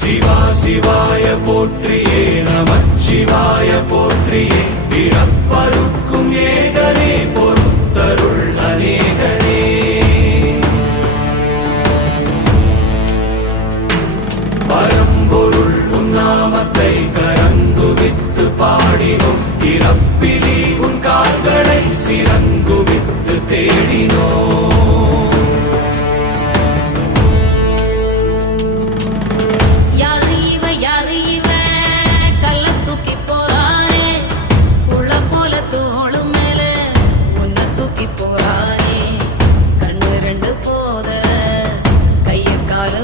சிவா சிவாய போற்றியே நமச்சிவாய போற்றியே பிறப்பருக்கும் ஏகனே பொறுத்தருள் அநேகனே பரம்பொருள் உன் நாமத்தை கரங்குவித்து பாடினோம் இறப்பிலி உன் கால்களை சிறங்குவித்து தேடினோம் கண்ணு ரெண்டு போத கைய கால